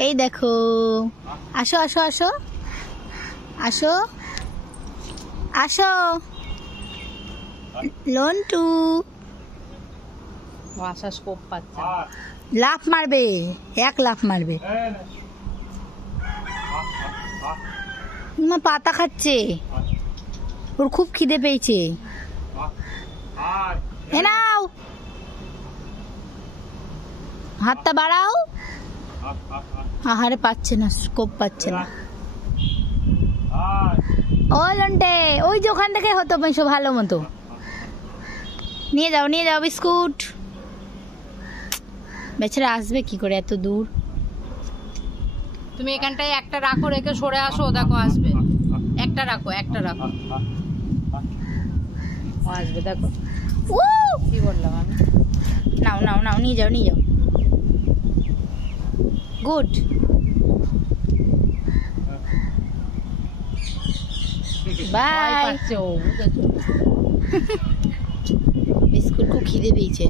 এই দেখো, আসো আসো আসো আসো আসো লন্টু। আশা স্কোপ পাচ্ছে না। লাফ মারবে, এক লাফ মারবে। মা পাতা খাচ্ছে, ওর খুব খিদে পেয়েছে। এ নাও, হাতটা বাড়াও। আহারে পাচ্ছে না, স্কোপ পাচ্ছে না। ও লন্টে, ওই যে ওখান থেকে হতো বেশি ভালো মতো। নিয়ে যাও নিয়ে যাও বিস্কুট। বেচারা আসবে কি করে এত দূর? তুমি এখানটায় একটা রাখো, রেখে সরে আসো, দেখো আসবে। একটা রাখো, একটা রাখো, ও আসবে দেখো। কি বললাম আমি? নাও নাও নাও, নিয়ে যাও নিয়ে যাও। গুড। বাই। বিস্কুট খুব খিদে পেয়েছে।